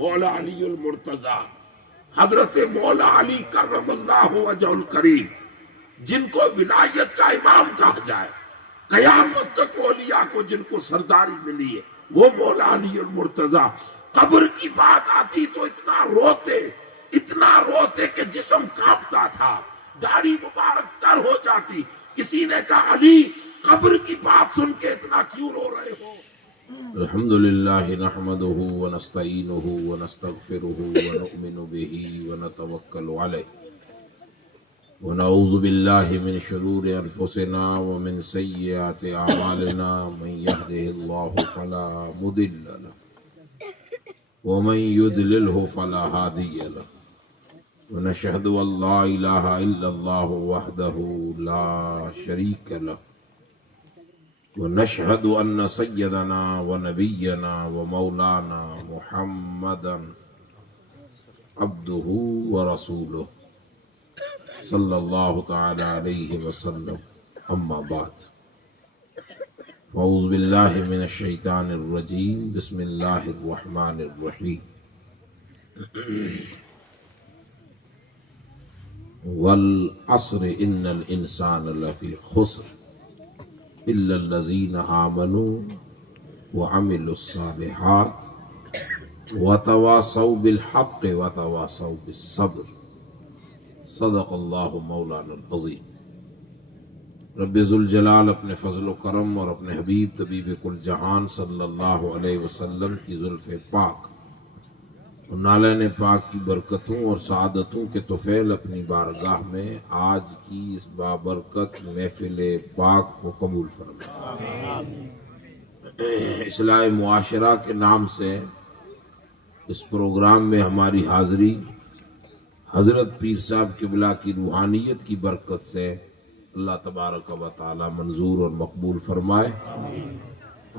مولا علی المرتضی، حضرت مولا علی کرم اللہ وجہ الکریم، جن کو ولایت کا امام کہا جائے، قیامت تک اولیاء کو جن کو سرداری ملی ہے، وہ مولا علی المرتضی قبر کی بات آتی تو اتنا روتے کہ جسم کانپتا تھا، داڑھی مبارک تر ہو جاتی۔ کسی نے کہا علی قبر کی بات سن کے اتنا کیوں رو رہے ہو؟ الحمدللہ نحمده ونستعینه ونستغفره ونؤمن به ونتوکل علیہ ونعوذ باللہ من شرور انفسنا ومن سیئات اعمالنا، من يهده الله فلا مضل له ومن يضلله فلا هادي له، ونشهد ان لا الہ الا اللہ وحدہ لا شریک له، ونشهد ان سیدنا ونبینا ومولانا محمدا عبدہ ورسولہ صلی اللہ تعالی علیہ وسلم، اما بعد، اعوذ باللہ من الشیطان الرجیم، بسم اللہ الرحمن الرحیم۔ والعصر ان الانسان لفی خسر الا الذین آمنوا وعملوا الصالحات وتواصوا بالحق وتواصوا بالصبر، صدق اللہ مولانا العظیم۔ رب ذوالجلال اپنے فضل و کرم اور اپنے حبیب طبیب کل جہان صلی اللہ علیہ وسلم کی زلف پاک اور نالین پاک کی برکتوں اور سعادتوں کے طفیل اپنی بارگاہ میں آج کی اس بابرکت محفل پاک کو قبول فرمائے۔ اصلاح معاشرہ کے نام سے اس پروگرام میں ہماری حاضری حضرت پیر صاحب قبلہ کی روحانیت کی برکت سے اللہ تبارک و تعالی منظور اور مقبول فرمائے،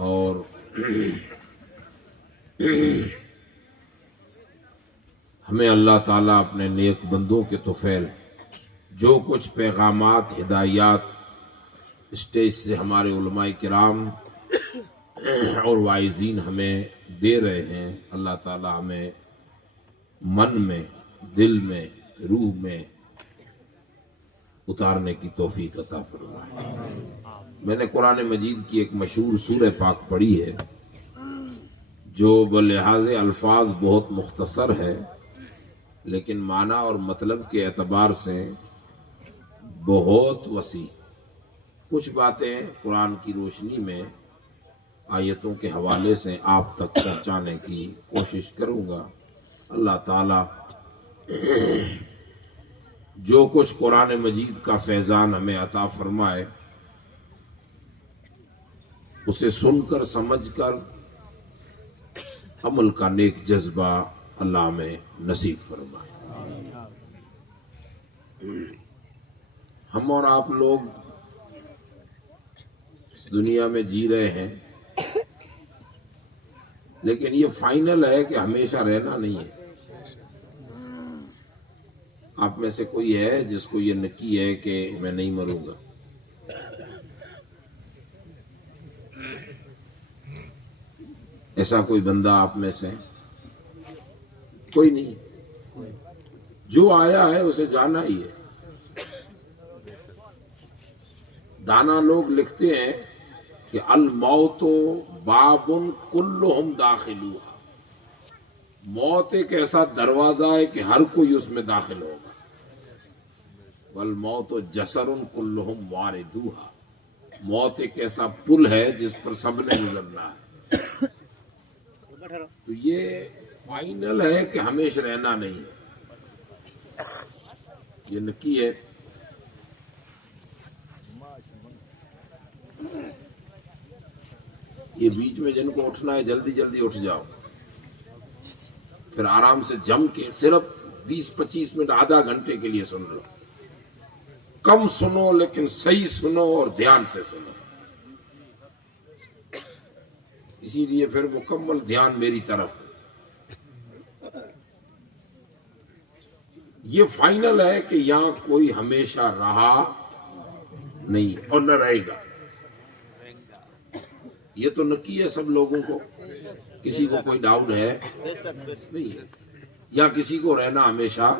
اور ہمیں اللہ تعالیٰ اپنے نیک بندوں کے طفیل جو کچھ پیغامات ہدایات اسٹیج سے ہمارے علماء کرام اور واعظین ہمیں دے رہے ہیں، اللہ تعالیٰ ہمیں من میں، دل میں، روح میں اتارنے کی توفیق عطا فرمائے۔ میں نے قرآن مجید کی ایک مشہور سورہ پاک پڑھی ہے جو بلحاظ الفاظ بہت مختصر ہے، لیکن معنی اور مطلب کے اعتبار سے بہت وسیع۔ کچھ باتیں قرآن کی روشنی میں آیتوں کے حوالے سے آپ تک پہنچانے کی کوشش کروں گا۔ اللہ تعالیٰ جو کچھ قرآن مجید کا فیضان ہمیں عطا فرمائے، اسے سن کر سمجھ کر عمل کا نیک جذبہ اللہ میں نصیب فرمائے۔ ہم اور آپ لوگ اس دنیا میں جی رہے ہیں، لیکن یہ فائنل ہے کہ ہمیشہ رہنا نہیں ہے۔ آپ میں سے کوئی ہے جس کو یہ نکی ہے کہ میں نہیں مروں گا؟ ایسا کوئی بندہ آپ میں سے؟ کوئی نہیں۔ جو آیا ہے اسے جانا ہی ہے۔ دانا لوگ لکھتے ہیں کہ الموت باب کلہم داخلوہا، موت ایک ایسا دروازہ ہے کہ ہر کوئی اس میں داخل ہوگا۔ والموت جسر کلہم واردوہا، موت ایک ایسا پل ہے جس پر سب نے گزرنا ہے۔ تو یہ فائنل ہے کہ ہمیشہ رہنا نہیں ہے، یہ نکی ہے۔ یہ بیچ میں جن کو اٹھنا ہے جلدی جلدی اٹھ جاؤ، پھر آرام سے جم کے صرف 20-25 منٹ آدھا گھنٹے کے لیے سن لو۔ کم سنو لیکن صحیح سنو اور دھیان سے سنو، اسی لیے پھر مکمل دھیان میری طرف ہے۔ یہ فائنل ہے کہ یہاں کوئی ہمیشہ رہا نہیں اور نہ رہے گا۔ یہ تو نکی ہے سب لوگوں کو، کسی کو کوئی ڈاؤٹ ہے؟ نہیں ہے. یا کسی کو رہنا ہمیشہ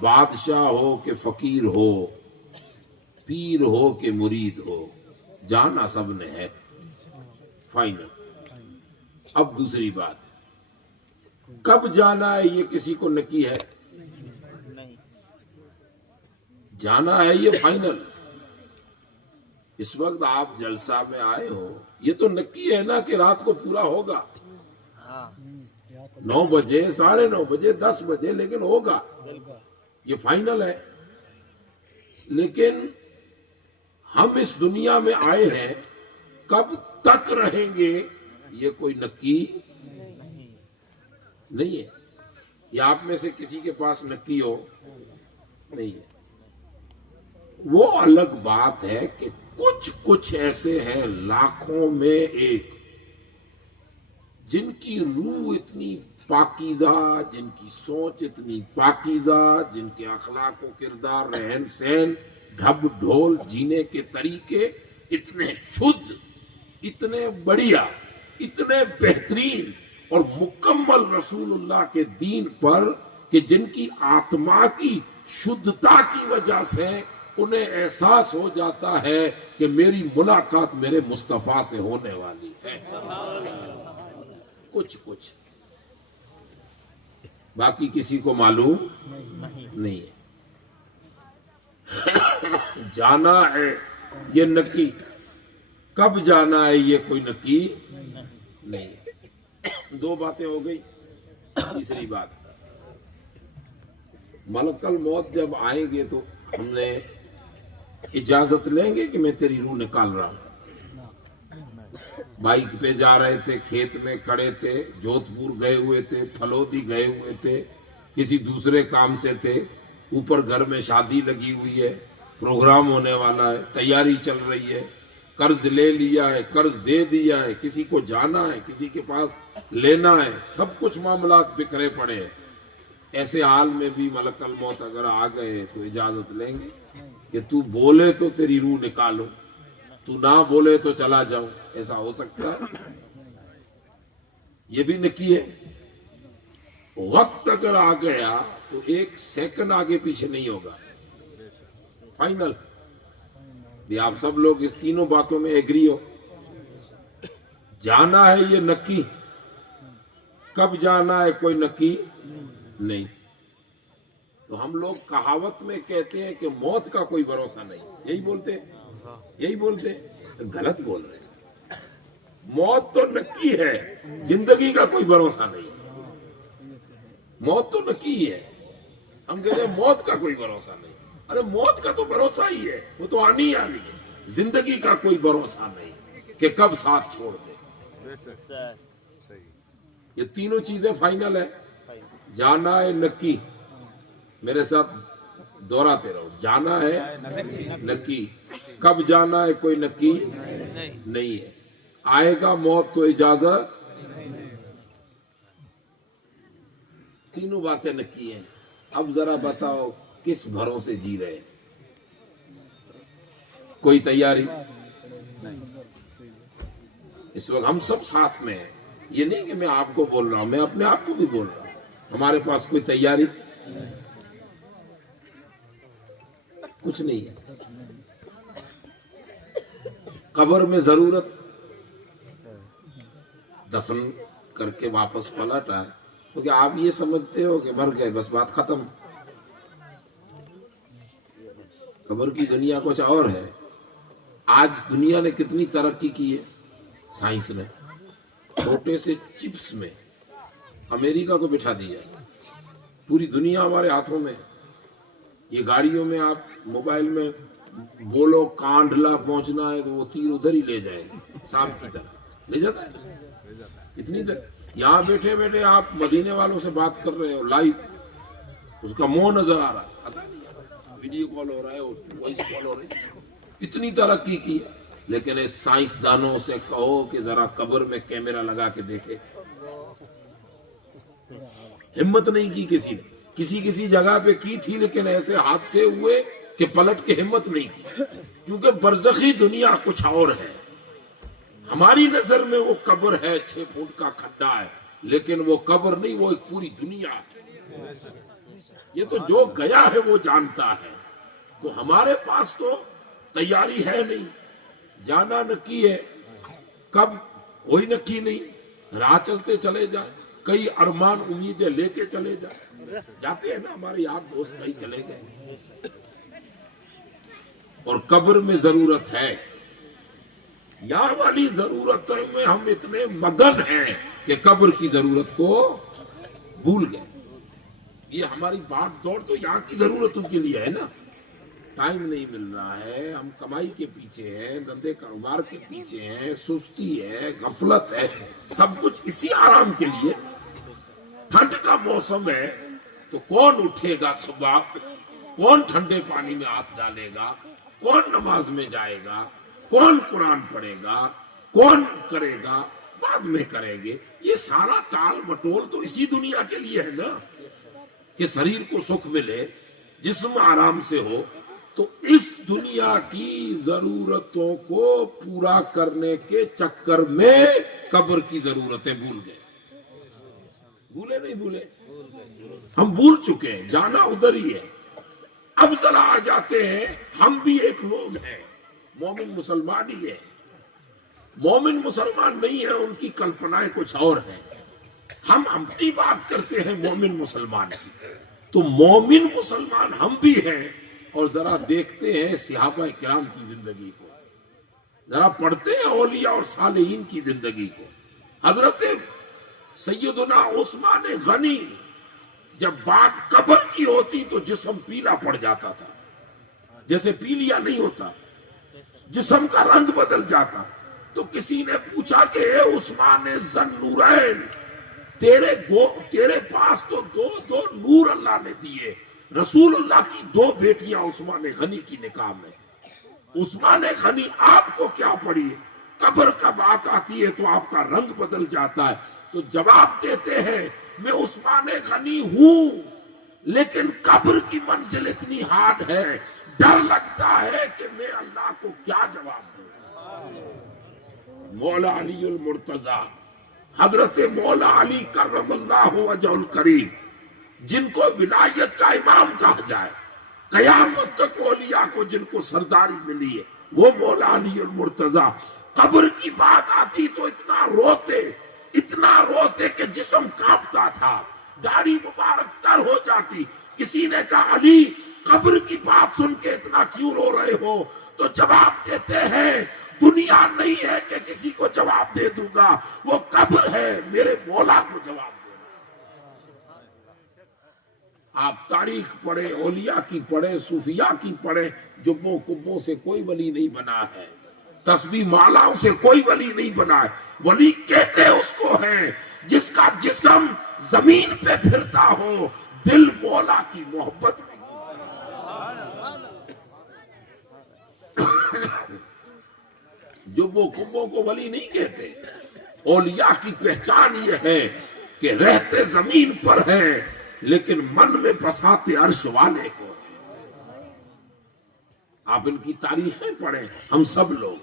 بادشاہ ہو کہ فقیر ہو، پیر ہو کہ مرید ہو، جانا سب نے ہے فائنل. اب دوسری بات، کب جانا ہے یہ کسی کو نکی ہے؟ جانا ہے یہ فائنل. اس وقت آپ جلسہ میں آئے ہو، یہ تو نکی ہے نا کہ رات کو پورا ہوگا. 9 بجے، 9:30 بجے، 10 بجے، لیکن ہوگا، یہ فائنل ہے. لیکن ہم اس دنیا میں آئے ہیں، کب تک رہیں گے یہ کوئی نکی نہیں ہے. یا آپ میں سے کسی کے پاس نکی ہو؟ نہیں ہے. وہ الگ بات ہے کہ کچھ ایسے ہیں لاکھوں میں ایک، جن کی روح اتنی پاکیزہ، جن کی سوچ اتنی پاکیزہ، جن کے اخلاق و کردار، رہن سہن، ڈھب ڈھول، جینے کے طریقے اتنے شدھ، اتنے بڑھیا، اتنے بہترین اور مکمل رسول اللہ کے دین پر، کہ جن کی آتما کی شدھتا کی وجہ سے انہیں احساس ہو جاتا ہے کہ میری ملاقات میرے مصطفیٰ سے ہونے والی ہے. کچھ باقی کسی کو معلوم نہیں ہے. جانا ہے یہ نکی، کب جانا ہے یہ کوئی نکی نہیں ہے. 2 باتیں ہو گئی. تیسری بات، ملک الموت جب آئیں گے تو ہم نے اجازت لیں گے کہ میں تیری روح نکال رہا ہوں. بائک پہ جا رہے تھے، کھیت میں کھڑے تھے، جودھ پور گئے ہوئے تھے، پھلودی گئے ہوئے تھے، کسی دوسرے کام سے تھے، اوپر گھر میں شادی لگی ہوئی ہے، پروگرام ہونے والا ہے، تیاری چل رہی ہے، قرض لے لیا ہے، قرض دے دیا ہے، کسی کو جانا ہے، کسی کے پاس لینا ہے، سب کچھ معاملات بکھرے پڑے ہیں. ایسے حال میں بھی ملک الموت اگر آ گئے تو اجازت لیں گے کہ تو بولے تو تیری روح نکالو، تو نہ بولے تو چلا جاؤں. ایسا ہو سکتا ہے؟ یہ بھی نکی ہے. وقت اگر آ گیا تو 1 سیکنڈ آگے پیچھے نہیں ہوگا، فائنل. بھی آپ سب لوگ اس تینوں باتوں میں ایگری ہو. جانا ہے یہ نکی، کب جانا ہے کوئی نکی نہیں. تو ہم لوگ کہاوت میں کہتے ہیں کہ موت کا کوئی بھروسہ نہیں، یہی بولتے ہیں. غلط بول رہے ہیں. موت تو نکی ہے، زندگی کا کوئی بھروسہ نہیں. موت تو نکی ہے، ہم کہتے ہیں موت کا کوئی بھروسہ نہیں. ارے موت کا تو بھروسہ ہی ہے، وہ تو آنی ہے. زندگی کا کوئی بھروسہ نہیں کہ کب ساتھ چھوڑ دے. یہ تینوں چیزیں فائنل ہے. جانا ہے نکی، میرے ساتھ دہراتے رہو، جانا ہے نکی، کب جانا ہے کوئی نکی نہیں ہے. آئے گا موت تو اجازت. تینوں باتیں نکی ہیں. اب ذرا بتاؤ کس بھروسے جی رہے؟ کوئی تیاری؟ اس وقت ہم سب ساتھ میں ہیں. یہ نہیں کہ میں آپ کو بول رہا ہوں، میں اپنے آپ کو بھی بول رہا ہوں. ہمارے پاس کوئی تیاری کچھ نہیں ہے. قبر میں ضرورت، دفن کر کے واپس پلٹ آئے تو کیا آپ یہ سمجھتے ہو کہ مر گئے بس بات ختم؟ قبر کی دنیا کچھ اور ہے. آج دنیا نے کتنی ترقی کی ہے، سائنس نے. چھوٹے سے چپس میں امریکہ کو بٹھا دیا، پوری دنیا ہمارے ہاتھوں میں. یہ گاڑیوں میں آپ موبائل میں بولو کانڈلا پہنچنا ہے تو وہ تیر ادھر ہی لے جائے گا، سانپ کی طرح لے جاتا ہے. کتنی دیر یہاں بیٹھے بیٹھے آپ مدینے والوں سے بات کر رہے ہو، لائیو اس کا منہ نظر آ رہا ہے، پتہ نہیں ویڈیو کال ہو رہا ہے، وائس کال ہو رہی ہے. اتنی ترقی کی ہے. لیکن اس سائنسدانوں سے کہو کہ ذرا قبر میں کیمرہ لگا کے دیکھے، ہمت نہیں کی کسی نے. کسی جگہ پہ کی تھی لیکن ایسے حادثے ہوئے کہ پلٹ کے ہمت نہیں کی، کیونکہ برزخی دنیا کچھ اور ہے. ہماری نظر میں وہ قبر ہے 6 فٹ کا کھڈا ہے، لیکن وہ قبر نہیں، وہ ایک پوری دنیا ہے۔ یہ تو جو گیا ہے وہ جانتا ہے۔ تو ہمارے پاس تو تیاری ہے نہیں، جانا نکی ہے، کب کوئی نکی نہیں، راہ چلتے چلے جائیں، کئی ارمان امیدیں لے کے چلے جائیں، جاتے ہیں نا ہمارے یار دوست کہیں چلے گئے۔ اور قبر میں ضرورت ہے، یہاں والی ضرورتوں میں ہم اتنے مگن ہیں کہ قبر کی ضرورت کو بھول گئے۔ یہ ہماری بات دوڑ تو یہاں کی ضرورتوں کے لیے ہے نا، ٹائم نہیں مل رہا ہے، ہم کمائی کے پیچھے ہیں، دھندے کاروبار کے پیچھے ہیں، سستی ہے، غفلت ہے، سب کچھ اسی آرام کے لیے۔ ٹھنڈ کا موسم ہے تو کون اٹھے گا صبح، کون ٹھنڈے پانی میں ہاتھ ڈالے گا، کون نماز میں جائے گا، کون قرآن پڑھے گا، کون کرے گا، بعد میں کریں گے۔ یہ سارا ٹال مٹول تو اسی دنیا کے لیے ہے نا، کہ شریر کو سکھ ملے، جسم آرام سے ہو۔ تو اس دنیا کی ضرورتوں کو پورا کرنے کے چکر میں قبر کی ضرورتیں بھول گئے۔ بھولے نہیں بھولے، ہم بھول چکے ہیں، جانا ادھر ہی ہے۔ اب ذرا آ جاتے ہیں، ہم بھی ایک لوگ ہیں، مومن مسلمان ہی ہے۔ مومن مسلمان نہیں ہے، ان کی کلپنائیں کچھ اور ہیں، ہم اپنی بات کرتے ہیں مومن مسلمان کی۔ تو مومن مسلمان ہم بھی ہیں، اور ذرا دیکھتے ہیں صحابہ کرام کی زندگی کو، ذرا پڑھتے ہیں اولیاء اور صالحین کی زندگی کو۔ حضرت سیدنا عثمان غنی، جب بات قبر کی ہوتی تو جسم پیلا پڑ جاتا تھا، جیسے پیلیا نہیں ہوتا، جسم کا رنگ بدل جاتا۔ تو کسی نے پوچھا کہ اے عثمان ذن نورین، تیرے پاس تو دو نور اللہ نے دیے، رسول اللہ کی 2 بیٹیاں عثمان غنی کی نکاح میں، عثمان غنی آپ کو کیا پڑی؟ قبر کا بات آتی ہے تو آپ کا رنگ بدل جاتا ہے۔ تو جواب دیتے ہیں میں عثمان غنی ہوں، لیکن قبر کی منزل اتنی ہارڈ ہے، ڈر لگتا ہے کہ میں اللہ کو کیا جواب دوں۔ مولا علی المرتضی، حضرت مولا علی کرم اللہ وجہ الکریم، جن کو ولایت کا امام کہا جائے، قیامت تک اولیاء کو جن کو سرداری ملی ہے، وہ مولا علی المرتضی، قبر کی بات آتی تو اتنا روتے کہ جسم کانپتا تھا، داڑھی مبارک تر ہو جاتی۔ کسی نے کہا علی قبر کی بات سن کے اتنا کیوں رو رہے ہو؟ تو جواب دیتے ہیں دنیا نہیں ہے کہ کسی کو جواب دے دوں گا، وہ قبر ہے، میرے مولا کو جواب دینا۔ آپ تاریخ پڑھیں، اولیاء کی پڑھیں، صوفیاء کی پڑھیں، جبوں کبوں سے کوئی ولی نہیں بنا ہے، تسبیح مالاؤں سے کوئی ولی نہیں بنا ہے۔ ولی کہتے اس کو ہیں جس کا جسم زمین پہ پھرتا ہو، دل مولا کی محبت میں جبوں کبوں کو ولی نہیں کہتے۔ اولیاء کی پہچان یہ ہے کہ رہتے زمین پر ہیں لیکن من میں بساتے عرش والے کو۔ آپ ان کی تاریخیں پڑھیں، ہم سب لوگ،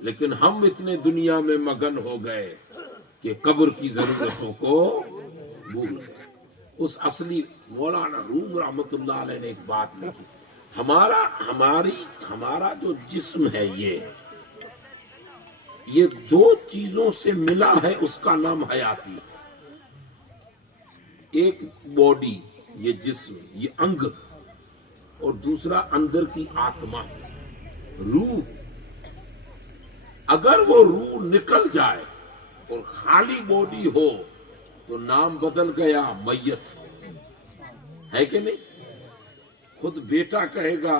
لیکن ہم اتنے دنیا میں مگن ہو گئے کہ قبر کی ضرورتوں کو بھول گئے۔ اس اصلی مولانا روم رحمت اللہ علیہ نے ایک بات لکھی، ہمارا جو جسم ہے یہ 2 چیزوں سے ملا ہے، اس کا نام حیاتی۔ ایک باڈی، یہ جسم، یہ انگ، اور دوسرا اندر کی آتما، روح۔ اگر وہ روح نکل جائے اور خالی باڈی ہو تو نام بدل گیا میت، ہے کہ نہیں؟ خود بیٹا کہے گا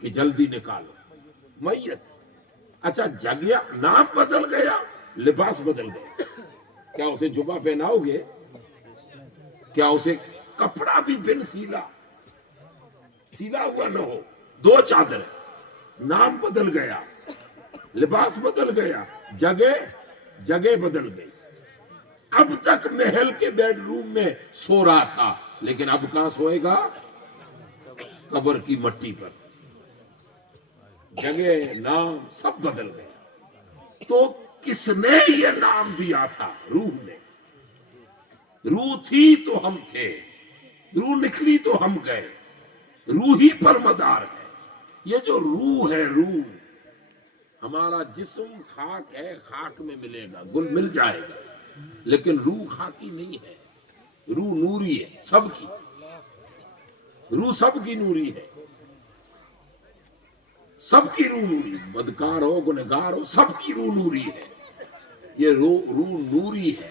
کہ جلدی نکالو، میت۔ اچھا جگیا، نام بدل گیا، لباس بدل گیا، کیا اسے جبہ پہناؤ گے؟ کیا اسے کپڑا بھی بن سیلا ہوا نہ ہو؟ 2 چادر، نام بدل گیا، لباس بدل گیا، جگہ بدل گئی۔ اب تک محل کے بیڈ روم میں سو رہا تھا، لیکن اب کہاں سوئے گا؟ قبر کی مٹی پر۔ جگہ، نام سب بدل گیا۔ تو کس نے یہ نام دیا تھا؟ روح نے. روح تھی تو ہم تھے، روح نکلی تو ہم گئے، روح ہی پر مدار ہے. یہ جو روح ہے، روح، ہمارا جسم خاک ہے، خاک میں ملے گا، گل مل جائے گا، لیکن روح خاکی نہیں ہے. روح نوری ہے، سب کی روح، سب کی نوری ہے، سب کی روح نوری، بدکار ہو گنہگار ہو، سب کی روح نوری ہے. یہ روح نوری ہے.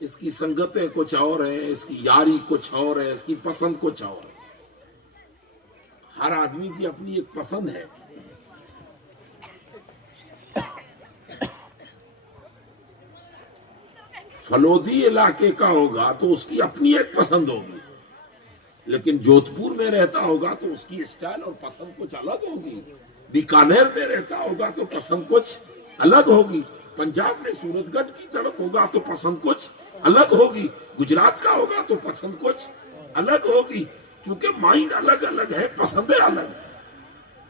اس کی سنگتیں کچھ اور ہیں، اس کی یاری کچھ اور ہے، اس کی پسند کچھ اور ہے. ہر آدمی کی اپنی ایک پسند ہے. فلودی علاقے کا ہوگا تو اس کی اپنی ایک پسند ہوگی، لیکن جودھ پور میں رہتا ہوگا تو اس کی اسٹائل اور پسند کچھ الگ ہوگی. بیکانیر میں رہتا ہوگا تو پسند کچھ الگ ہوگی. پنجاب میں سورت گڑھ کی طرف ہوگا تو پسند کچھ الگ ہوگی. گجرات کا ہوگا تو پسند کچھ الگ ہوگی. چونکہ مائنڈ الگ الگ ہے، پسندیں الگ ہیں.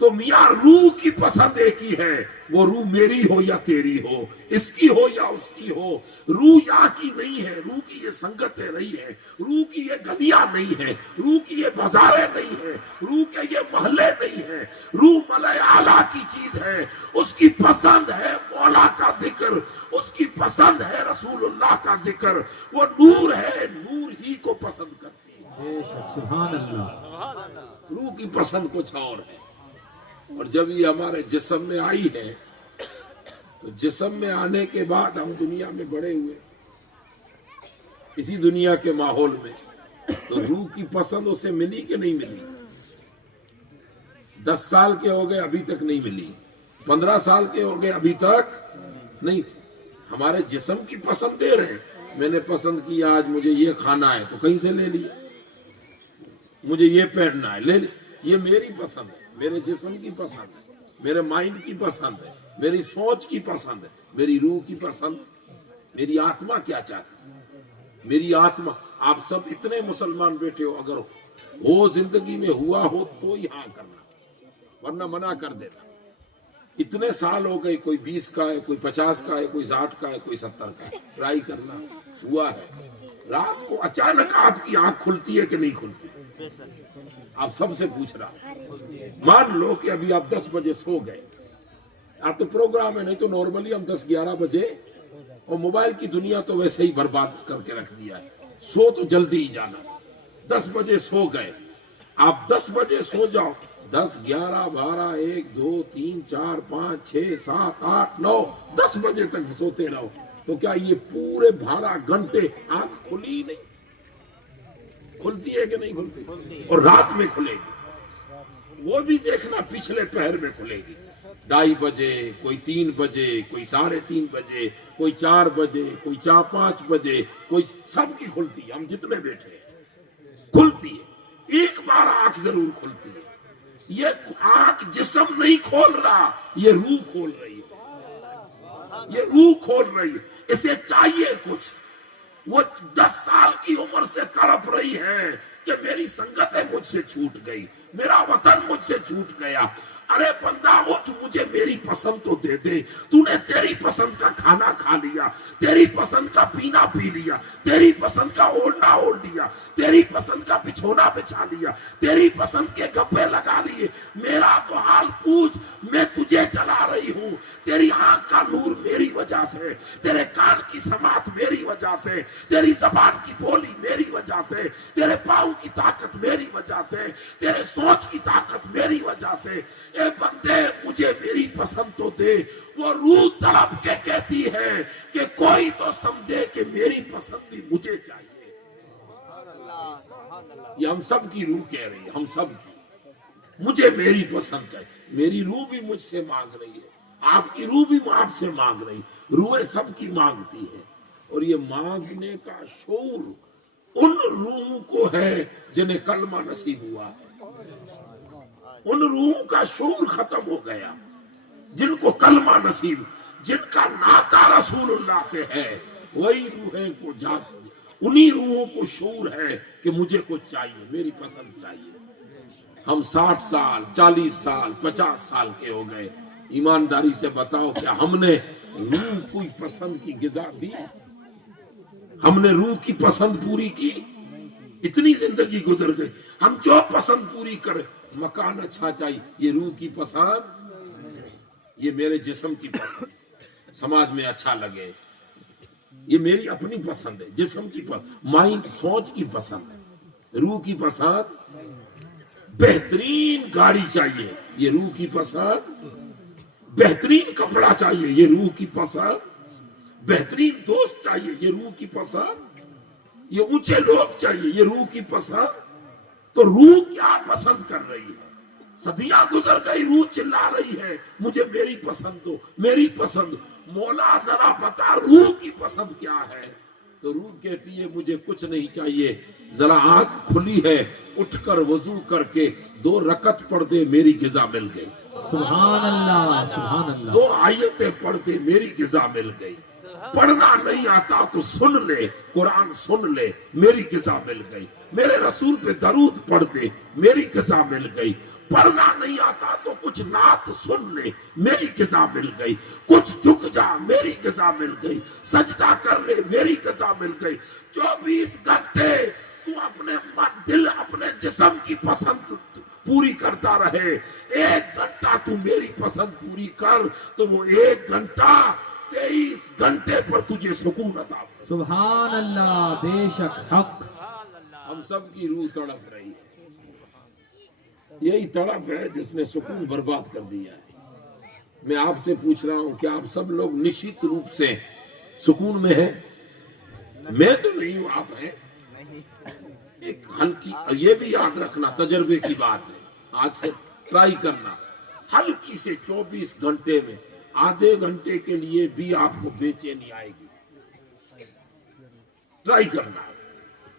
تو میاں روح کی پسند ایک ہی ہے، وہ روح میری ہو یا تیری ہو، اس کی ہو یا اس کی ہو. روح یہاں کی نہیں ہے، روح کی یہ سنگتیں نہیں ہے، روح کی یہ گلیاں نہیں ہے، روح کی یہ بازاریں نہیں ہے، روح کے یہ محلے نہیں ہے. روح ملائے اعلیٰ کی چیز ہے. اس کی پسند ہے مولا کا ذکر، اس کی پسند ہے رسول اللہ کا ذکر. وہ نور ہے، نور ہی کو پسند کرتی ہے. سبحان اللہ. روح کی پسند کچھ اور ہے. اور جب یہ ہمارے جسم میں آئی ہے تو جسم میں آنے کے بعد ہم دنیا میں بڑے ہوئے، اسی دنیا کے ماحول میں. تو روح کی پسند اسے ملی کہ نہیں ملی؟ 10 سال کے ہو گئے ابھی تک نہیں ملی، 15 سال کے ہو گئے ابھی تک نہیں. ہمارے جسم کی پسند دے رہے ہیں. میں نے پسند کیا آج مجھے یہ کھانا ہے تو کہیں سے لے لیا، مجھے یہ پہننا ہے لے لیا. یہ میری پسند ہے، میرے جسم کی پسند ہے، میرے مائنڈ کی پسند ہے، میری سوچ کی پسند ہے. میری روح کی پسند، میری آتما کیا چاہتی ہے؟ میری آتما. آپ سب اتنے مسلمان بیٹھے ہو، اگر ہو زندگی میں ہوا ہو تو یہاں کرنا، ورنہ منع کر دینا. اتنے سال ہو گئے، کوئی 20 کا ہے، کوئی 50 کا ہے، کوئی 60 کا ہے، کوئی 70 کا ہے. ٹرائی کرنا. ہوا ہے. رات کو اچانک آپ کی آنکھ کھلتی ہے کہ نہیں کھلتی؟ آپ سب سے پوچھ رہا. مان لو کہ ابھی آپ 10 بجے سو گئے، آپ تو پروگرام ہے، نہیں تو نارملی ہم 10-11 بجے، اور موبائل کی دنیا تو ویسے ہی برباد کر کے رکھ دیا ہے. سو تو جلدی ہی جانا. 10 بجے سو گئے، آپ 10 بجے سو جاؤ. 10, 11, 12, 1, 2, 3, 4, 5, 6, 7, 8, 9 10 بجے تک سوتے رہو تو کیا یہ پورے 12 گھنٹے آنکھ کھلی ہی نہیں؟ کھلتی ہے کہ نہیں کھلتی؟ اور رات میں کھلے گی، وہ بھی دیکھنا پچھلے پہر میں کھلے گی. 2:30 بجے، کوئی 3 بجے، کوئی 3:30 بجے، کوئی 4 بجے، کوئی 4-5 بجے، کوئی سب کی کھلتی ہے. ہم جتنے بیٹھے ہیں کھلتی ہے. ایک بار آنکھ ضرور کھلتی ہے. یہ آنکھ جسم نہیں کھول رہا، یہ روح کھول رہی ہے. یہ روح کھول رہی ہے. اسے چاہیے کچھ. وہ 10 سال کی عمر سے تڑپ رہی ہے کہ میری سنگتیں مجھ سے چھوٹ گئی، میرا وطن مجھ سے چھوٹ گیا. ارے بندہ اٹھ، مجھے میری پسند تو دے دے. تو نے تیری پسند کا کھانا کھا لیا، تیری پسند کا پینا پی لیا، تیری پسند کا اوڑھنا اوڑھ لیا، تیری پسند کا بچھونا بچھا لیا، تیری پسند کے گپے لگا لیے. میرا تو حال پوچھ. میں تجھے چلا رہی ہوں. تیری آنکھ کا نور میری وجہ سے، تیرے کان کی سماعت میری وجہ سے، تیری زبان کی بولی میری وجہ سے، تیرے پاؤں کی طاقت میری وجہ سے، تیرے سوچ کی طاقت میری وجہ سے. اے بندے مجھے میری پسند تو دے. وہ روح تڑپ کے کہتی ہے کہ کوئی تو سمجھے کہ میری پسند بھی مجھے چاہیے. یہ ہم سب کی روح کہہ رہی ہے، ہم سب کی. مجھے میری پسند چاہیے. میری روح بھی مجھ سے مانگ رہی ہے، آپ کی روح بھی آپ سے مانگ رہی. روحیں سب کی مانگتی ہے. اور یہ مانگنے کا شعور ان روحوں کو ہے جنہیں کلمہ نصیب ہوا ہے. ان روحوں کا شعور ختم ہو گیا جن کو کلمہ نصیب، جن کا ناطہ رسول اللہ سے ہے. وہی روحیں کو جاگ، انہی روحوں کو شعور ہے کہ مجھے کچھ چاہیے، میری پسند چاہیے. ہم 60 سال 40 سال 50 سال کے ہو گئے. ایمانداری سے بتاؤ کیا ہم نے روح کوئی پسند کی غذا دی؟ ہم نے روح کی پسند پوری کی؟ اتنی زندگی گزر گئی، ہم جو پسند پوری کریں، مکان اچھا چاہیے، یہ روح کی پسند، یہ میرے جسم کی پسند، سماج میں اچھا لگے، یہ میری اپنی پسند ہے، جسم کی پسند، مائنڈ سوچ کی پسند ہے، روح کی پسند بہترین گاڑی چاہیے، یہ روح کی پسند، بہترین کپڑا چاہیے، یہ روح کی پسند، بہترین دوست چاہیے، یہ روح کی پسند، یہ اونچے لوگ چاہیے، یہ روح کی پسند۔ تو روح کیا پسند کر رہی ہے؟ صدیاں گزر گئی، روح چلا رہی ہے مجھے میری پسند دو، میری پسند۔ مولا ذرا بتا روح کی پسند کیا ہے؟ تو روح کہتی ہے مجھے کچھ نہیں چاہیے، ذرا آنکھ کھلی ہے، اٹھ کر وضو کر کے 2 رکعت پڑھ دے، میری غذا مل گئی۔ سبحان اللہ، سبحان اللہ۔ 2 آیتیں پڑھ دے، میری غذا مل گئی۔ پڑھنا نہیں آتا تو سن لے، قرآن سن لے، میری غذا مل گئی۔ میرے رسول پہ درود پڑھ دے، میری غذا مل گئی۔ پڑھنا نہیں آتا تو کچھ نعت سن لے، میری غذا مل گئی۔ کچھ جھک جا، میری غذا مل گئی۔ سجدہ کر لے، میری غذا مل گئی۔ 24 گھنٹے تو اپنے دل، اپنے جسم کی پسند پوری کرتا رہے، 1 گھنٹہ تو میری پسند پوری کر، تو وہ 1 گھنٹہ 23 گھنٹے پر تجھے سکون عطا فرمائے۔ سبحان اللہ، بے شک حق۔ ہم سب کی روح تڑپ رہی ہے، یہی تڑپ ہے جس نے سکون برباد کر دیا ہے۔ میں آپ سے پوچھ رہا ہوں کہ آپ سب لوگ نشچت روپ سے سکون میں ہیں؟ میں تو نہیں ہوں، آپ ہیں۔ ایک ہلکی، یہ بھی یاد رکھنا، تجربے کی بات ہے، آج سے ٹرائی کرنا، ہلکی سے 24 گھنٹے میں آدھے گھنٹے کے لیے بھی آپ کو بے چینی آئے گی، ٹرائی کرنا ہے۔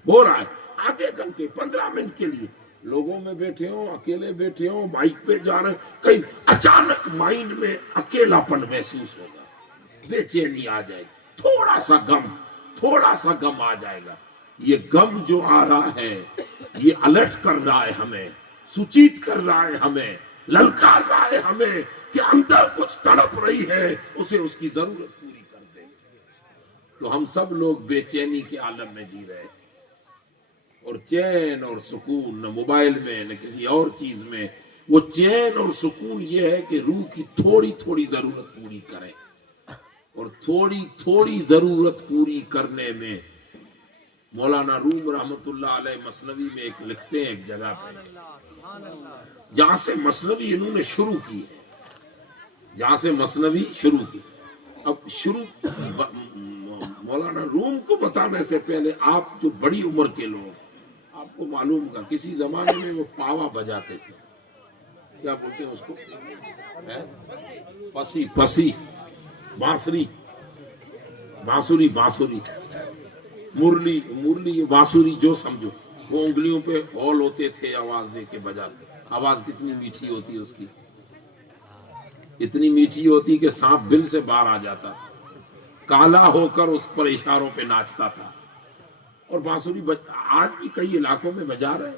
ہو رہا ہے آدھے گھنٹے 15 منٹ کے لیے، لوگوں میں بیٹھے ہوں، اکیلے بیٹھے ہوں، بائک پہ جا رہے ہیں، کہیں اچانک مائنڈ میں اکیلا پن محسوس ہوگا، بے چینی آ جائے گی، تھوڑا سا غم آ جائے گا۔ یہ غم جو آ رہا ہے، یہ الرٹ کر رہا ہے ہمیں، سوچیت کر رہا ہے ہمیں، للکار رہا ہے ہمیں کہ اندر کچھ تڑپ رہی ہے، اسے اس کی ضرورت پوری کر دے۔ تو ہم سب لوگ بے چینی کے عالم میں جی رہے ہیں، اور چین اور سکون نہ موبائل میں نہ کسی اور چیز میں۔ وہ چین اور سکون یہ ہے کہ روح کی تھوڑی تھوڑی ضرورت پوری کریں، اور تھوڑی تھوڑی ضرورت پوری کرنے میں مولانا روم رحمت اللہ علیہ مثنوی میں ایک لکھتے ہیں، ایک جگہ پہ جہاں سے مثنوی انہوں نے شروع کی ہے، جہاں سے مثنوی شروع کی۔ اب مولانا روم کو بتانے سے پہلے آپ جو بڑی عمر کے لوگ، آپ کو معلوم ہوگا کسی زمانے میں وہ پاوا بجاتے تھے، کیا بولتے ہیں اس کو؟ پسی، بانسری، مرلی، یہ بانسری جو سمجھو، وہ انگلیوں پہ ہول ہوتے تھے، آواز دے کے بجاتے۔ آواز کتنی میٹھی ہوتی اس کی، اتنی میٹھی ہوتی کہ سانپ بل سے باہر آ جاتا، کالا ہو کر اس پر اشاروں پہ ناچتا تھا۔ اور بانسری آج بھی کئی علاقوں میں بجا رہے،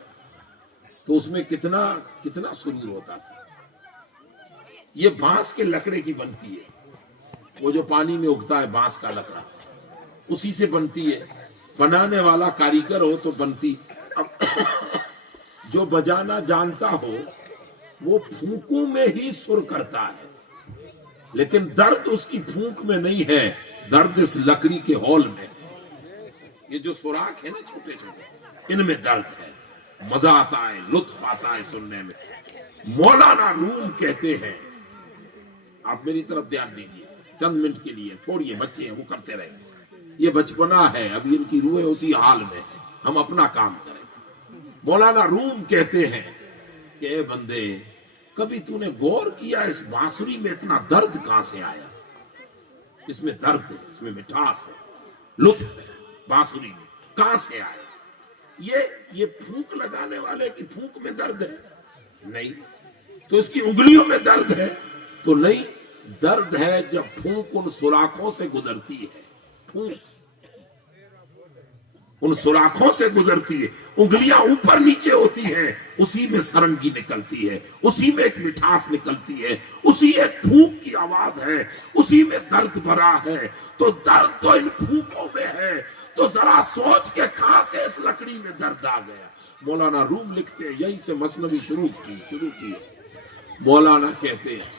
تو اس میں کتنا سرور ہوتا تھا۔ یہ بانس کے لکڑے کی بنتی ہے، وہ جو پانی میں اگتا ہے بانس کا لکڑا، اسی سے بنتی ہے، بنانے والا کاریگر ہو تو بنتی۔ اب جو بجانا جانتا ہو وہ پھونکوں میں ہی سر کرتا ہے، لیکن درد اس کی پھونک میں نہیں ہے، درد اس لکڑی کے ہول میں۔ یہ جو سوراخ ہے نا چھوٹے چھوٹے، ان میں درد ہے، مزہ آتا ہے، لطف آتا ہے سننے میں۔ مولانا روم کہتے ہیں، آپ میری طرف دھیان دیجیے چند منٹ کے لیے، چھوڑیے بچے ہیں وہ کرتے رہے، یہ بچپنا ہے، ابھی ان کی روحیں اسی حال میں، ہم اپنا کام کریں۔ مولانا روم کہتے ہیں کہ اے بندے، کبھی تو نے غور کیا اس بانسری میں اتنا درد کہاں سے آیا؟ اس میں درد ہے، اس میں مٹھاس ہے، لطف ہے، بانسری میں کہاں سے آیا؟ یہ پھونک لگانے والے کی پھونک میں درد ہے؟ نہیں۔ تو اس کی انگلیوں میں درد ہے؟ تو نہیں، درد ہے جب پھونک ان سوراخوں سے گزرتی ہے، پھونک ان سوراخوں سے گزرتی ہے، انگلیاں اوپر نیچے ہوتی ہیں، اسی میں سرنگی نکلتی ہے، اسی میں ایک مٹھاس نکلتی ہے، اسی ایک پھونک کی آواز ہے، اسی میں درد بھرا ہے۔ تو درد تو ان پھونکوں میں ہے، تو ذرا سوچ کے کہاں سے اس لکڑی میں درد آ گیا۔ مولانا روم لکھتے ہیں، یہی سے مثنوی شروع کی۔ مولانا کہتے ہیں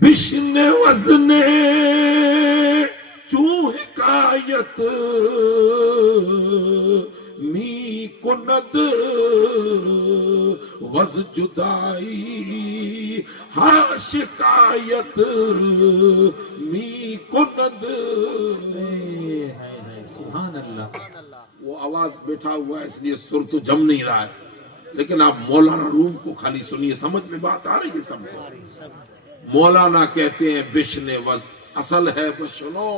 بشن وزن چوں حکایت می کند وز جدائی ہاں شکایت می کند۔ سبحان اللہ۔ وہ آواز بیٹھا ہوا ہے اس لیے سر تو جم نہیں رہا ہے، لیکن آپ مولانا روم کو خالی سنیے، سمجھ میں بات آ رہی ہے سب کو۔ مولانا کہتے ہیں بشن وز، اصل ہے بشنو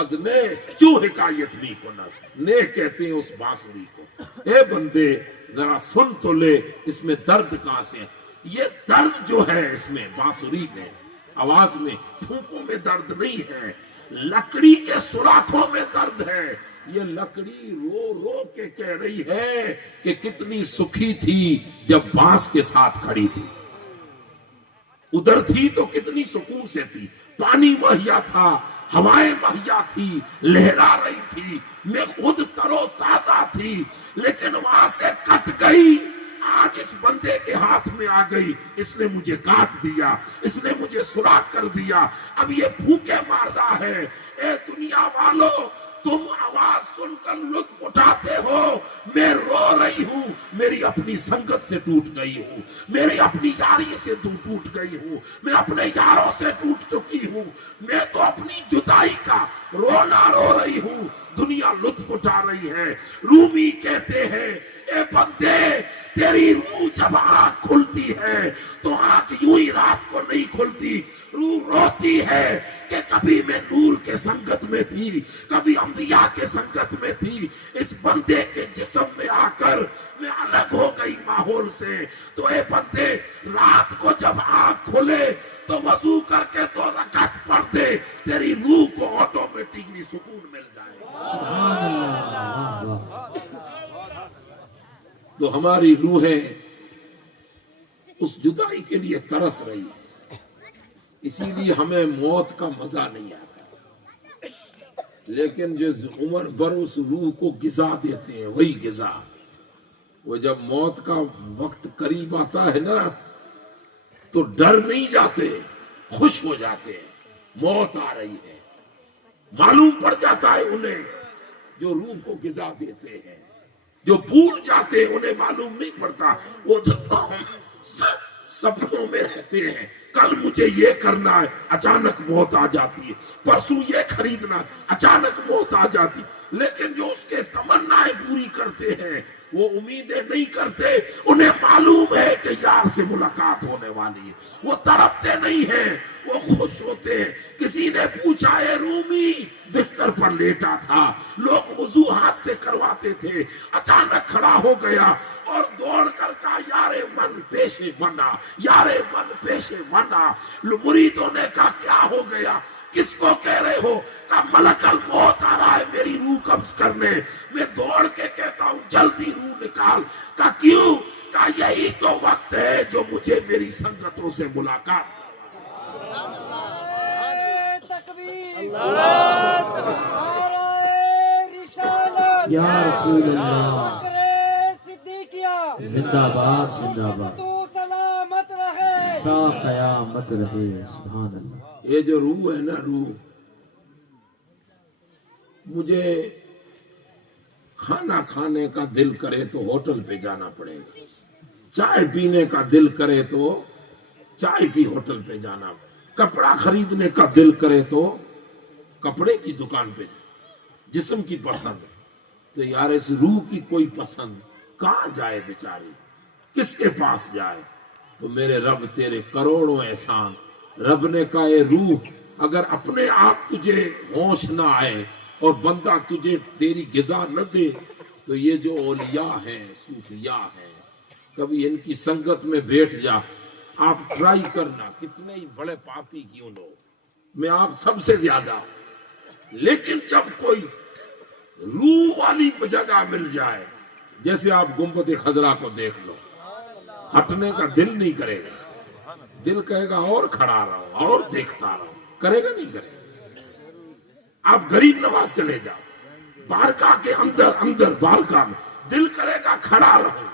از نے چو حکایت بھی کنت، نے کہتے ہیں اس بانسری کو۔ اے بندے ذرا سن تو لے، اس میں درد کہاں سے ہے؟ یہ درد جو ہے اس میں بانسری میں، آواز میں، پھونکوں میں درد نہیں ہے، لکڑی کے سوراخوں میں درد ہے۔ یہ لکڑی رو رو کے کہہ رہی ہے کہ کتنی سکھی تھی جب بانس کے ساتھ کھڑی تھی، ادھر تھی تو کتنی سکون سے تھی، پانی مہیا تھا، ہوائیں مہیا تھی، لہرا رہی تھی، میں خود تر و تازہ تھی، لیکن وہاں سے کٹ گئی، آج اس بندے کے ہاتھ میں آ گئی، اس نے مجھے کاٹ دیا، اس نے مجھے سوراخ کر دیا، اب یہ بھوکے مار رہا ہے۔ اے دنیا والو، تم آواز سن کر لطف اٹھاتے ہو، میں رو رہی ہوں، میری اپنی سنگت سے ٹوٹ گئی ہوں، میری اپنی یاری سے ٹوٹ گئی ہوں، میں اپنے یاروں سے ٹوٹ چکی ہوں، میں تو اپنی جدائی کا رونا رو رہی ہوں، دنیا لطف اٹھا رہی ہے۔ رومی کہتے ہیں اے بندے، تیری روح جب آنکھ کھلتی ہے تو آنکھ یوں ہی رات کو نہیں کھلتی، روح روتی ہے کہ کبھی میں نور کے سنگت میں تھی، کبھی انبیاء کے سنگت میں تھی، اس بندے کے جسم میں آ کر میں الگ ہو گئی ماحول سے۔ تو اے بندے، رات کو جب آنکھ کھلے تو وضو کر کے تو رکعت پڑھ دے، تیری روح کو آٹومیٹکلی سکون مل جائے گا۔ سبحان اللہ۔ واہ واہ۔ تو ہماری روحیں اس جدائی کے لیے ترس رہی ہے، اسی لیے ہمیں موت کا مزہ نہیں آتا، لیکن جس عمر بھر اس روح کو غذا دیتے ہیں وہی غذا، وہ جب موت کا وقت قریب آتا ہے نا تو ڈر نہیں جاتے، خوش ہو جاتے ہیں، موت آ رہی ہے، معلوم پڑ جاتا ہے انہیں جو روح کو غذا دیتے ہیں۔ جو بھول جاتے ہیں انہیں معلوم نہیں پڑتا، وہ سپنوں میں رہتے ہیں، کل مجھے یہ کرنا ہے، اچانک موت آ جاتی ہے، پرسوں یہ خریدنا، اچانک موت آ جاتی، لیکن جو اس کے تمنائیں پوری کرتے ہیں وہ امیدیں نہیں کرتے، انہیں معلوم ہے کہ یار سے ملاقات ہونے والی ہے، وہ تڑپتے نہیں ہیں، وہ خوش ہوتے ہیں۔ کسی نے پوچھا اے رومی، بستر پر لیٹا تھا، لوگ وضو ہاتھ سے کرواتے تھے، اچانک کھڑا ہو گیا اور دوڑ کر کہا یار من پیشے بنا، یار من پیشے بنا۔ مریدوں نے کہا کیا ہو گیا، کس کو کہہ رہے ہو؟ کہا ملک الموت آ رہا ہے میری روح قبض کرنے، میں دوڑ کے کہتا ہوں جلدی روح نکال۔ کہا کیوں؟ کہا یہی تو وقت ہے جو مجھے میری سنگتوں سے ملاقات۔ یا رسول اللہ، زندہ باد زندہ باد، تا قیامت رہے۔ سبحان اللہ۔ یہ جو روح ہے نا، روح مجھے کھانا کھانے کا دل کرے تو ہوٹل پہ جانا پڑے گا، چائے پینے کا دل کرے تو چائے کی ہوٹل پہ جانا، کپڑا خریدنے کا دل کرے تو کپڑے کی دکان پہ جانا، جسم کی پسند تو یار اس روح کی کوئی پسند کہاں جائے بیچاری، کس کے پاس جائے؟ تو میرے رب تیرے کروڑوں احسان، رب نے کہا اے روح اگر اپنے آپ تجھے ہوش نہ آئے اور بندہ تجھے تیری غذا نہ دے تو یہ جو اولیاء ہیں، صوفیاء ہیں، کبھی ان کی سنگت میں بیٹھ جا، آپ ٹرائی کرنا، کتنے ہی بڑے پاپی کیوں لو، میں آپ سب سے زیادہ، لیکن جب کوئی روح والی جگہ مل جائے، جیسے آپ گنبد خضرا کو دیکھ لو، ہٹنے کا دل نہیں کرے گا، دل کہے گا اور کھڑا رہو اور دیکھتا رہو، کرے گا نہیں کرے گا۔ آپ غریب نواز چلے جاؤ، بارگاہ کے اندر بارگاہ میں دل کرے گا کھڑا رہو،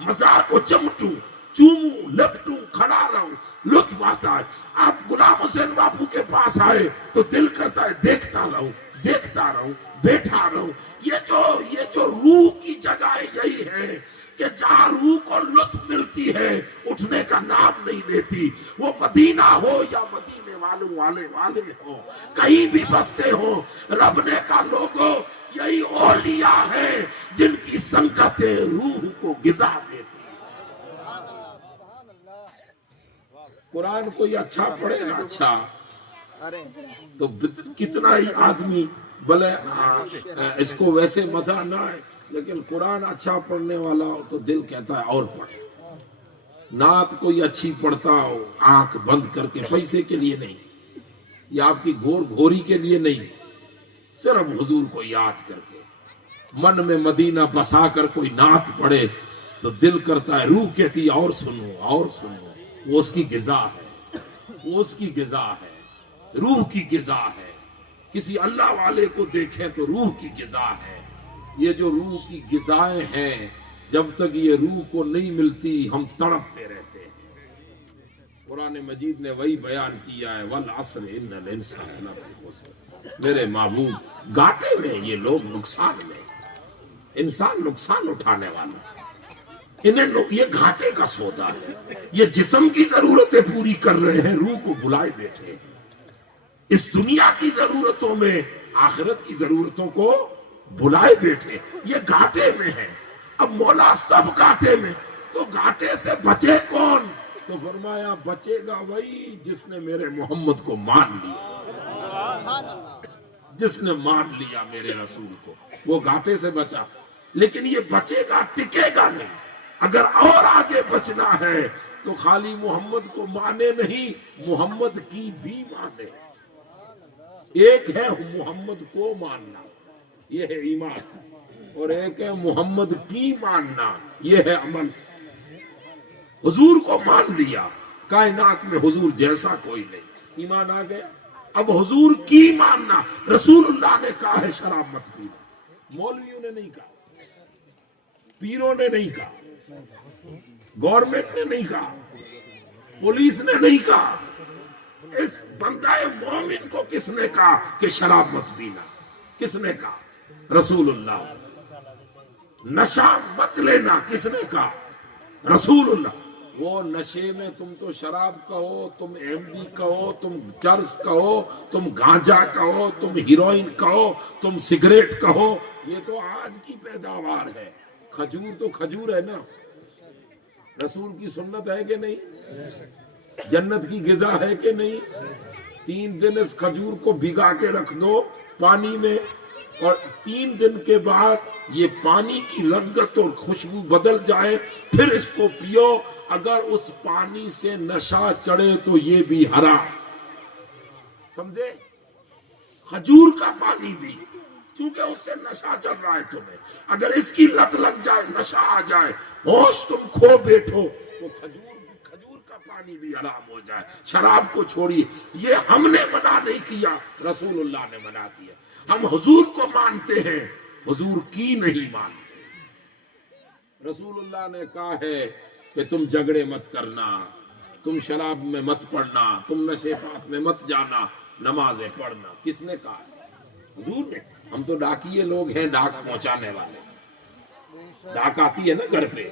مزار کو چمٹوں چوموں لپٹوں کھڑا رہوں، لطف آتا ہے۔ آپ غلام حسین باپو کے پاس آئے تو دل کرتا ہے دیکھتا رہوں دیکھتا رہوں بیٹھا رہوں۔ یہ جو روح کی جگہ یہی ہے کہ جہاں روح کو لطف ملتی ہے اٹھنے کا نام نہیں لیتی، وہ مدینہ ہو یا مدینے والے ہو، کہیں بھی بستے ہو، رب نے کہا لوگوں یہی اولیاء ہیں جن کی سنگتیں روح کو غذا دیتی۔ قرآن کوئی اچھا پڑھے نا اچھا تو کتنا ہی آدمی بھلے اس کو ویسے مزہ نہ آئے، لیکن قرآن اچھا پڑھنے والا ہو تو دل کہتا ہے اور پڑھے۔ نعت کوئی اچھی پڑھتا ہو آنکھ بند کر کے، پیسے کے لیے نہیں، یا آپ کی گھوری کے لیے نہیں، صرف حضور کو یاد کر کے من میں مدینہ بسا کر کوئی نعت پڑھے تو دل کرتا ہے، روح کہتی ہے اور سنو اور سنو۔ وہ اس کی غذا ہے، وہ اس کی غذا ہے، روح کی غذا ہے۔ کسی اللہ والے کو دیکھیں تو روح کی غذا ہے۔ یہ جو روح کی غذائیں ہیں، جب تک یہ روح کو نہیں ملتی ہم تڑپتے رہتے ہیں۔ قرآن مجید نے وہی بیان کیا ہے، والعصر ان الانسان لفی خسر۔ میرے محبوب گھاٹے میں یہ لوگ نقصان میں، انسان نقصان اٹھانے والا، یہ گھاٹے کا سودا ہے۔ یہ جسم کی ضرورتیں پوری کر رہے ہیں، روح کو بلائے بیٹھے، اس دنیا کی ضرورتوں میں آخرت کی ضرورتوں کو بلائے بیٹھے، یہ گھاٹے میں ہے۔ اب مولا سب گھاٹے میں، تو گھاٹے سے بچے کون؟ تو فرمایا بچے گا وہی جس نے میرے محمد کو مان لیا، جس نے مان لیا میرے رسول کو، وہ گھاٹے سے بچا۔ لیکن یہ بچے گا ٹکے گا نہیں۔ اگر اور آگے بچنا ہے تو خالی محمد کو مانے نہیں، محمد کی بھی مانے۔ ایک ہے محمد کو ماننا، یہ ہے ایمان، اور ایک ہے محمد کی ماننا، یہ ہے عمل۔ حضور کو مان لیا، کائنات میں حضور جیسا کوئی نہیں، ایمان آ گیا۔ اب حضور کی ماننا، رسول اللہ نے کہا ہے شراب مت پینا، مولویوں نے نہیں کہا، پیروں نے نہیں کہا، گورنمنٹ نے نہیں کہا، پولیس نے نہیں کہا۔ اس بندہ مومن کو کس نے کہا کہ شراب مت پینا؟ کس نے کہا؟ رسول اللہ۔ نشہ مت لینا کس نے کہا؟ رسول اللہ۔ وہ نشے میں تم تو شراب کہو، تم ایم ڈی کہو، تم چرس کہو، تم گانجا کہو، تم ہیروئن کہو، تم سگریٹ کہو، یہ تو آج کی پیداوار ہے۔ کھجور تو کھجور ہے نا، رسول کی سنت ہے کہ نہیں؟ جنت کی غذا ہے کہ نہیں؟ 3 دن اس کھجور کو بھگا کے رکھ دو پانی میں، اور 3 دن کے بعد یہ پانی کی رنگت اور خوشبو بدل جائے، پھر اس کو پیو۔ اگر اس پانی سے نشہ چڑھے تو یہ بھی حرام، سمجھے؟ کھجور کا پانی بھی، کیونکہ اس سے نشہ چل رہا ہے تمہیں، اگر اس کی لت لگ جائے، نشہ آ جائے، ہوش تم کھو بیٹھو، تو کھجور کا پانی بھی حرام ہو جائے۔ شراب کو چھوڑیے، یہ ہم نے منع نہیں کیا، رسول اللہ نے منع کیا۔ ہم حضور کو مانتے ہیں، حضور کی نہیں مانتے۔ رسول اللہ نے کہا ہے کہ تم جھگڑے مت کرنا، تم شراب میں مت پڑھنا، تم نشے پاک میں مت جانا، نمازیں پڑھنا۔ کس نے کہا؟ حضور نے۔ ہم تو ڈاکیے لوگ ہیں، ڈاک پہنچانے والے، ڈاک آتی ہے نا گھر پہ،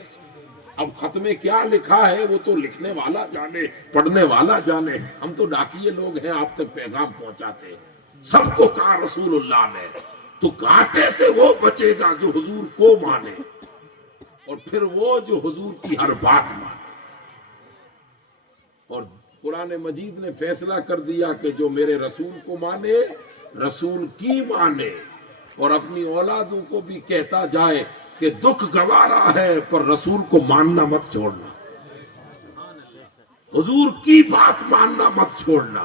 اب خط میں کیا لکھا ہے وہ تو لکھنے والا جانے، پڑھنے والا جانے، ہم تو ڈاکیے لوگ ہیں، آپ تک پیغام پہنچاتے ہیں۔ سب کو کہا رسول اللہ نے، تو گھاٹے سے وہ بچے گا جو حضور کو مانے، اور پھر وہ جو حضور کی ہر بات مانے۔ اور قرآن مجید نے فیصلہ کر دیا کہ جو میرے رسول کو مانے، رسول کی مانے، اور اپنی اولادوں کو بھی کہتا جائے کہ دکھ گوارا ہے پر رسول کو ماننا مت چھوڑنا، حضور کی بات ماننا مت چھوڑنا۔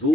2